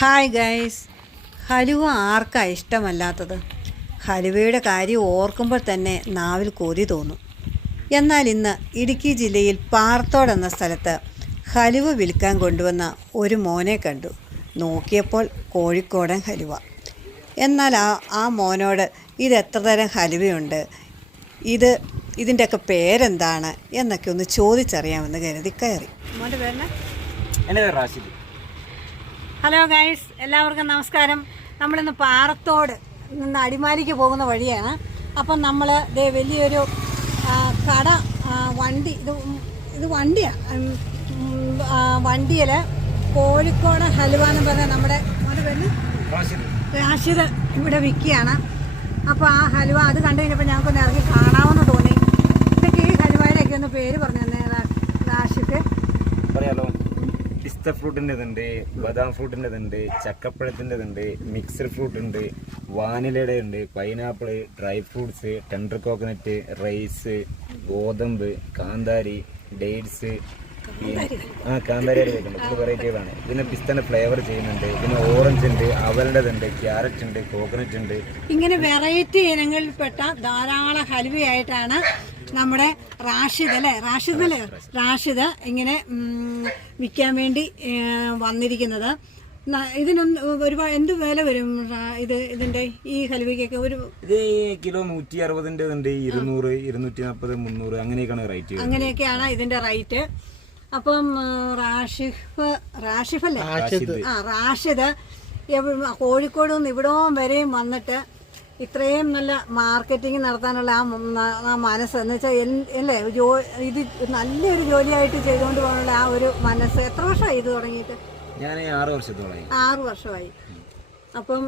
Hi guys halwa ആർക്കാ ഇഷ്ടമല്ലാത്തത്? ഹലുവയുടെ കാര്യം ഓർക്കുമ്പോൾ തന്നെ നാവിൽ കൊതി തോന്നും. എന്നാൽ ഇന്ന് ഇടുക്കി ജില്ലയിൽ പാർത്തോട് എന്ന സ്ഥലത്ത് ഹലുവ വിൽക്കാൻ കൊണ്ടുവന്ന ഒരു മോനെ കണ്ടു. നോക്കിയപ്പോൾ കോഴിക്കോടൻ ഹലുവ. എന്നാൽ ആ ആ മോനോട് ഇത് എത്ര തരം ഹലുവയുണ്ട്? ഇത് ഇതിന്റെയൊക്കെ പേരെന്താണ്? എന്നൊക്കെ ഒന്ന് ചോദിച്ചറിയാമെന്ന് കരുതി കയറി. മോന്റെ പേരെന്നാ? എന്റെ പേര് റാഷിദ്. ഹലോ ഗൈസ് എല്ലാവർക്കും നമസ്കാരം. നമ്മളിന്ന് പാറത്തോട് നിന്ന് അടിമാലിക്ക് പോകുന്ന വഴിയാണ്. അപ്പം നമ്മൾ ദേ വലിയൊരു കട വണ്ടി ഇത് ഇത് വണ്ടിയാണ് വണ്ടിയിൽ കോഴിക്കോട് ഹലുവ എന്ന് പറഞ്ഞ നമ്മുടെ മോന്റെ പേര്? റാഷിദ്. രാഷിദ് ഇവിടെ വിൽക്കുകയാണ്. അപ്പോൾ ആ ഹലുവ അത് കണ്ടു കഴിഞ്ഞപ്പോൾ ഞങ്ങൾക്കൊന്ന് ഇറങ്ങി കാണാമെന്ന് തോന്നി. ഇതൊക്കെ ഈ ഹലുവയിലൊക്കെ ഒന്ന് പേര് പറഞ്ഞു തന്നെ റാഷിദ് പറയാലോ പിസ്ത ഫ്രൂട്ടിന്റെതുണ്ട് ബദാം ഫ്രൂട്ടിന്റെതുണ്ട് ചക്കപ്പഴത്തിന്റെതുണ്ട് മിക്സഡ് ഫ്രൂട്ട് ഉണ്ട് വാനിലയുടെ ഉണ്ട് pineapple dry fruits tender coconut rice ഗോതമ്പ് കാന്താരി ഡേറ്റ്സ് ആ കാന്താരി അരി വെക്കുന്നുണ്ട് ഫുൾ വെറൈറ്റികളാണ് പിന്നെ പിസ്തന്റെ ഫ്ലേവർ ചെയ്യുന്നുണ്ട് പിന്നെ ഓറഞ്ച് ഉണ്ട് അവലുടേതുണ്ട് ക്യാരറ്റ് ഉണ്ട് കോക്കനറ്റ് ഉണ്ട്. ഇങ്ങനെ വെറൈറ്റി ഇനങ്ങളിൽപ്പെട്ട ധാരാളം ഹലുവയായിട്ടാണ് നമ്മുടെ റാഷിദ് അല്ലേ? റാഷിദ് അല്ലേ? റാഷിദ് ഇങ്ങനെ വിൽക്കാൻ വേണ്ടി വന്നിരിക്കുന്നത്. ഇതിനൊന്ന് ഒരുപാട് എന്ത് വില വരും ഇത് ഇതിന്റെ ഈ ഹലുവയ്ക്കൊക്കെ ഒരു ഇത് കിലോ നൂറ്റി അറുപതിന്റെ ഉണ്ട് ഇരുന്നൂറ് ഇരുന്നൂറ്റി നാൽപ്പത് മുന്നൂറ് അങ്ങനെയൊക്കെയാണ് റേറ്റ് അങ്ങനെയൊക്കെയാണ് ഇതിന്റെ റേറ്റ്. അപ്പം റാഷിഫ് റാഷിഫ് അല്ലേ? റാഷിദ്. ആ റാഷിദ് കോഴിക്കോട് നിന്ന് ഇവിടവും വരെയും വന്നിട്ട് ഇത്രയും നല്ല മാർക്കറ്റിംഗ് നടത്താനുള്ള ആ മനസ്സ് എന്ന് വെച്ചാൽ അല്ലേ? ജോ ഇത് നല്ലൊരു ജോലിയായിട്ട് ചെയ്തുകൊണ്ട് പോകാനുള്ള ആ ഒരു മനസ്സ് എത്ര വർഷമായി ഇത് തുടങ്ങിയിട്ട്? ഞാൻ ആറ് വർഷത്തോളമായി ആറ് വർഷമായി. അപ്പം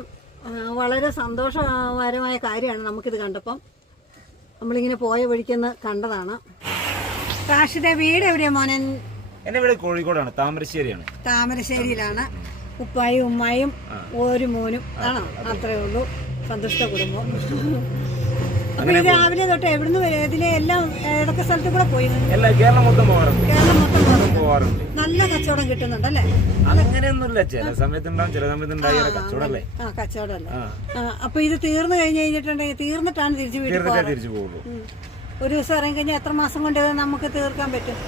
വളരെ സന്തോഷകരമായ കാര്യമാണ് നമുക്കിത് കണ്ടപ്പം. നമ്മളിങ്ങനെ പോയ വഴിക്കെന്ന് കണ്ടതാണ്. കാശിന്റെ വീട് എവിടെയാ മോനൻ എന്റെ വീട് കോഴിക്കോടാണ്. താമരശ്ശേരിയാണ്. താമരശ്ശേരിയിലാണ്. ഉപ്പായും ഉമ്മായും ഒരു മോനും ആണോ? അത്രേ ഉള്ളൂ. സന്തുഷ്ട കുടുംബം. അപ്പൊ ഇത് രാവിലെ തൊട്ട് എവിടുന്ന് വരെ ഇതിലെ എല്ലാം ഇടക്ക സ്ഥലത്ത് കൂടെ പോയി? കേരളം കേരളം മൊത്തം പോകാറുണ്ട്. നല്ല കച്ചവടം കിട്ടുന്നുണ്ടല്ലേ? അങ്ങനെയൊന്നുമില്ല. ചില സമയത്തുണ്ടാവും ചില സമയത്ത് ഉണ്ടാകില്ല കച്ചവടമല്ലേ? ആ കച്ചവടമല്ലേ? അപ്പൊ ഇത് തീർന്നു കഴിഞ്ഞ് കഴിഞ്ഞിട്ടുണ്ടെങ്കിൽ തീർന്നിട്ടാണ് തിരിച്ചു വീട്ടിൽ തിരിച്ചു പോകുള്ളൂ ഒരു ദിവസം ഇറങ്ങി കഴിഞ്ഞാൽ എത്ര മാസം കൊണ്ട് നമുക്ക് തീർക്കാൻ പറ്റും?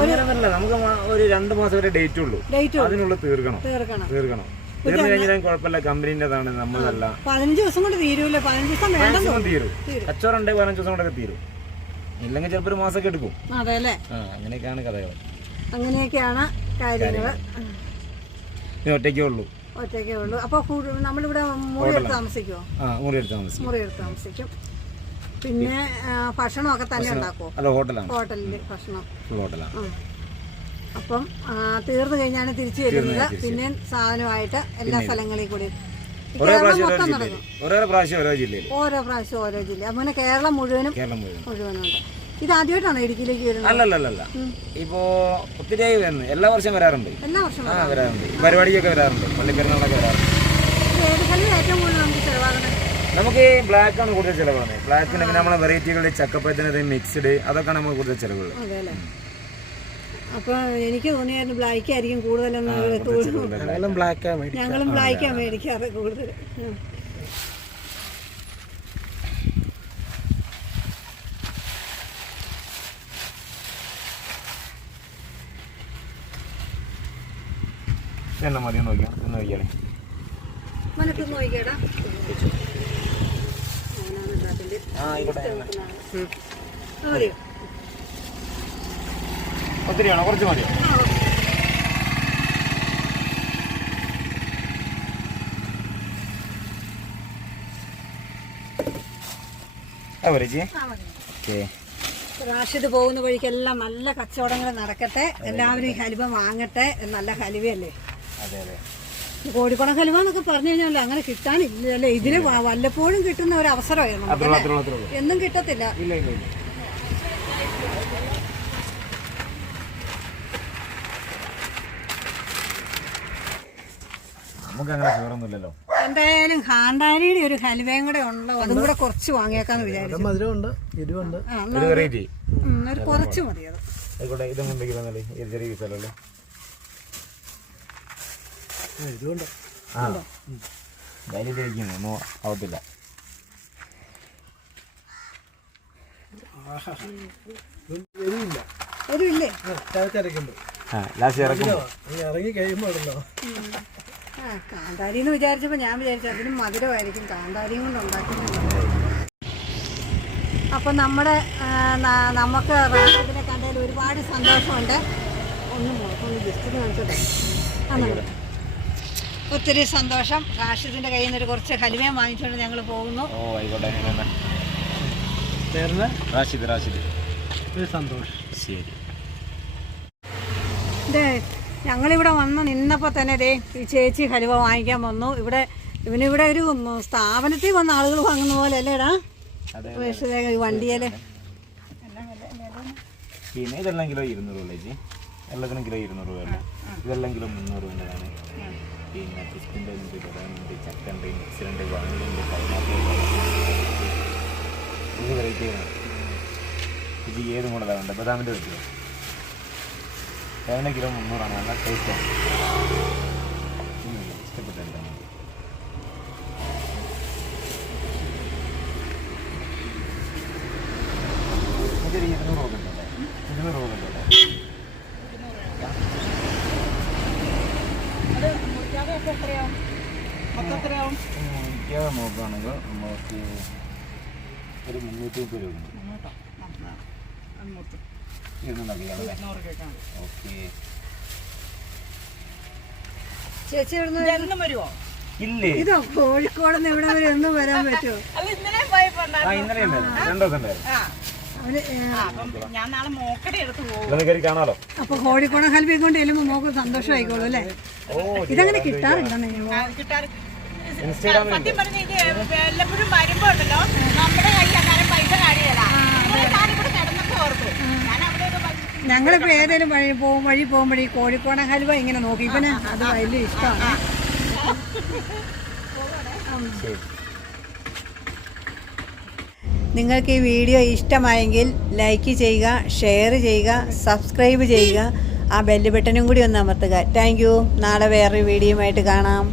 ഒരു നമുക്ക് ഒരു രണ്ട് മാസം വരെ ഡേറ്റ് ഉള്ളൂ. ഡേറ്റ് അതിനുള്ളിൽ തീർക്കണം. തീർക്കണം. തീർക്കണം. തീർന്നു കഴിഞ്ഞാൽ കുഴപ്പമില്ല. കമ്പനീന്റെതാണ്. നമ്മളല്ല പതിനഞ്ച് ദിവസം കൊണ്ട് തീരൂല്ലേ? പതിനഞ്ച് ദിവസം വേണ്ട മാക്സിമം തീരും. കച്ചവടം ഉണ്ടെങ്കിൽ പതിനഞ്ച് ദിവസം കൊണ്ടൊക്കെ തീരും. ഇല്ലെങ്കിൽ ചിലപ്പോൾ ഒരു മാസമൊക്കെ എടുക്കും. അതെ അല്ലേ ആ അങ്ങനെയൊക്കെയാണ് കഥകൾ. അങ്ങനെയൊക്കെയാണ് കാര്യങ്ങൾ. ഇനി ഒറ്റയ്ക്കേ ഉള്ളൂ. ഒറ്റയ്ക്കേ ഉള്ളൂ. അപ്പൊ ഫുഡ് നമ്മളിവിടെ മുറി എടുത്ത് താമസിക്കുമോ ആ മുറി എടുത്ത് താമസിക്കും. മുറി എടുത്ത് താമസിക്കും. പിന്നെ ആ, ഭക്ഷണമൊക്കെ തന്നെ ഉണ്ടാക്കുമോ അല്ല ഹോട്ടലാണ്. ഹോട്ടലിൽ ഭക്ഷണം. ഫുൾ ഹോട്ടലാണ്. അപ്പം തീർന്നു കഴിഞ്ഞാണ് തിരിച്ചു വരുന്നത്. പിന്നെ സാധനമായിട്ട് എല്ലാ സ്ഥലങ്ങളിൽ കൂടി. ഓരോ പ്രാവശ്യം ഓരോ ജില്ലയിൽ. ഓരോ പ്രാവശ്യം ഓരോ ജില്ലയിൽ. ഓരോ പ്രാവശ്യം ഓരോ ജില്ല. അങ്ങനെ കേരളം മുഴുവനും കേരളം മുഴുവനും. മുഴുവനുണ്ട്. ഇത് ആദ്യമായിട്ടാണ് ഇടുക്കിയിലേക്ക് വരുന്നത്? അല്ലല്ലല്ല ഇപ്പോ ഒത്തിരിയായി വരുന്നു. എല്ലാ വർഷവും വരാറുണ്ട്. എല്ലാ വർഷവും ആ വരാറുണ്ട്. പരിപാടിക്കൊക്കെ വരാറുണ്ട്. പള്ളിപ്പെരുന്നാളൊക്കെ വരാറുണ്ട്. ഏത് ഏറ്റവും കൂടുതൽ നമുക്ക് ചിലവാകുന്നത്? നമുക്ക് ബ്ലാക്ക് ആണ് കൂടുതൽ ചിലവാണ് ബ്ലാക്കിന് നമ്മളെ വെറൈറ്റികൾ ചക്കപ്പഴത്തിന് മിക്സ്ഡ് അതൊക്കെയാണ് നമുക്ക് കൂടുതൽ ചിലവുകൾ അതെ അല്ലേ അപ്പൊ എനിക്ക് തോന്നിയായിരുന്നു ബ്ലാക്ക് ആയിരിക്കും കൂടുതലെന്ന് ഞങ്ങളും ബ്ലാക്ക് ഞങ്ങളും ബ്ലാക്കാണ് മേടിക്കാറ് കൂടുതൽ. എണ്ണ മതി നോക്കിയാൽ തിന്ന് നോക്കിയാലേ മനക്ക് നോക്കിയേടാ ആ ആയിക്കോട്ടെ ഒത്തിരിയാണോ? കുറച്ച് മതിയോ റാഷിദ് പോകുന്ന വഴിക്കെല്ലാം നല്ല കച്ചവടങ്ങൾ നടക്കട്ടെ. എല്ലാവരും ഈ ഹലുവ വാങ്ങട്ടെ. നല്ല ഹലുവയല്ലേ? കോഴിക്കോടൻ ഹലുവ എന്നൊക്കെ പറഞ്ഞു കഴിഞ്ഞാൽ അങ്ങനെ കിട്ടാനില്ല അല്ലേ ഇതിന് വല്ലപ്പോഴും കിട്ടുന്ന ഒരു അവസരമായിരുന്നു എന്നും കിട്ടത്തില്ല ഇല്ല ഇല്ല ഇല്ല നമുക്ക് അങ്ങനെ ഷുഗറൊന്നുമില്ലല്ലോ എന്തായാലും കാന്താരിയുടെ ഒരു ഹൽവയും കൂടെ ഉണ്ടോ അതും കൂടെ കുറച്ച് വാങ്ങിയേക്കാന്ന് വിചാരിച്ചു. മധുരമുണ്ട് എരിവുണ്ട്. ആ, ഒരു വെറൈറ്റി ഉം, ഒരു കുറച്ച് മതി അത്. ആയിക്കോട്ടെ ഇതൊന്നും ഉണ്ടെങ്കിൽ ചെറിയ പീസല്ലോ എരിവുണ്ട്. ആ. ഒന്നും ആവത്തില്ല. ലാസ്റ്റ് ഇറക്കുമ്പോൾ ഇറങ്ങി കഴിയുമ്പോഴല്ലോ കാന്താരി എന്ന് വിചാരിച്ചപ്പോൾ ഞാൻ വിചാരിച്ചു അതിനും മധുരമായിരിക്കും. കാന്താരിയും കൊണ്ട് ഉണ്ടാക്കുന്നത് അപ്പം നമ്മുടെ നമുക്ക് റാഷിദിനെ കണ്ടതിൽ ഒരുപാട് സന്തോഷമുണ്ട്. ഒന്നും ഒന്ന് ജസ്റ്റ് കാണിച്ചോട്ടെ? അങ്ങനെ ഒത്തിരി സന്തോഷം. റാഷിദിന്റെ കയ്യിൽ നിന്ന് ഒരു കുറച്ച് ഹലുവയും വാങ്ങിച്ചുകൊണ്ട് ഞങ്ങൾ പോകുന്നു. ഓ ആയിക്കോട്ടെ റാഷിദ് റാഷിദ്. സന്തോഷം. ശരി. ഞങ്ങളിവിടെ വന്ന് നിന്നപ്പോൾ തന്നെ ദേ ഈ ചേച്ചി ഹലുവ വാങ്ങിക്കാൻ വന്നു. ഇവിടെ ഇവനിവിടെ ഒരു സ്ഥാപനത്തിൽ വന്ന ആളുകൾ വാങ്ങുന്ന പോലെ അല്ലേടാ വണ്ടിയിൽ പിന്നെ ഇതെല്ലാം കിലോ ഇരുന്നൂറ് രൂപ ചേച്ചി. എല്ലാത്തിനും കിലോ ഇരുന്നൂറ് രൂപയല്ല ഇതെല്ലാം കിലോ മുന്നൂറ് രൂപയാണ് പിന്നെ ഫിഫ്റ്റിന്റെ ഉണ്ട് ബദാമുണ്ട് ചക്ക ഉണ്ട് മിക്സറുണ്ട് വാനിലുണ്ട് പൈനാപ്പിൾ ഇത് വെറൈറ്റിയാണ് ഇത് ഏത് മോഡലാണ് ഉണ്ട് ബദാമിന്റെ പറ്റുമോ ഏതിന്റെ കിലോ മുന്നൂറാണ്. നല്ല ടേസ്റ്റാണ് നമുക്ക് ഇതൊരു ഇരുന്നൂറ് രൂപ ഉണ്ടല്ലേ ഇരുന്നൂറ് രൂപ ഉണ്ടല്ലേ മിക്ക നോക്കുകയാണെങ്കിൽ നമുക്ക് ഒരു മുന്നൂറ്റി മുപ്പത് രൂപ ഉണ്ട് ഇരുന്നൂറൊക്കെ ഓക്കെ. ചേച്ചി ഇവിടുന്ന് എന്നും വരുമോ ഇല്ലേ? ഇതോ കോഴിക്കോട് നിന്ന് ഇവിടെ വരെ ഒന്നും വരാൻ പറ്റുമോ? ഇന്നലെ രണ്ടു ദിവസം അപ്പം കോഴിക്കോട് ഹൽവി കൊണ്ട് ചെല്ലുമ്പോ മോക്ക് സന്തോഷമായിക്കോളൂ അല്ലേ? ഇതങ്ങനെ കിട്ടാറുണ്ടെന്ന് സത്യം പറഞ്ഞ ഇത് വല്ലപ്പോഴും വരുമ്പോ ഉണ്ടല്ലോ നമ്മുടെ കയ്യിൽ പൈസ കാര്യമല്ല ഞാനിവിടെ കിടന്നപ്പോ ഓർത്തു ഞങ്ങളിപ്പോ ഏതെങ്കിലും വഴി പോകും വഴി പോകുമ്പോഴേ ഈ കോഴിക്കോടൻ ഹൽവ ഇങ്ങനെ നോക്കി. ഇവന് അത് വലിയ ഇഷ്ടമാണ് നിങ്ങൾക്ക് ഈ വീഡിയോ ഇഷ്ടമായെങ്കിൽ ലൈക്ക് ചെയ്യുക ഷെയർ ചെയ്യുക സബ്സ്ക്രൈബ് ചെയ്യുക ആ ബെല്ല് ബട്ടനും കൂടി ഒന്ന് അമർത്തുക. Thank you. നാളെ വേറൊരു വീഡിയോയുമായിട്ട് കാണാം.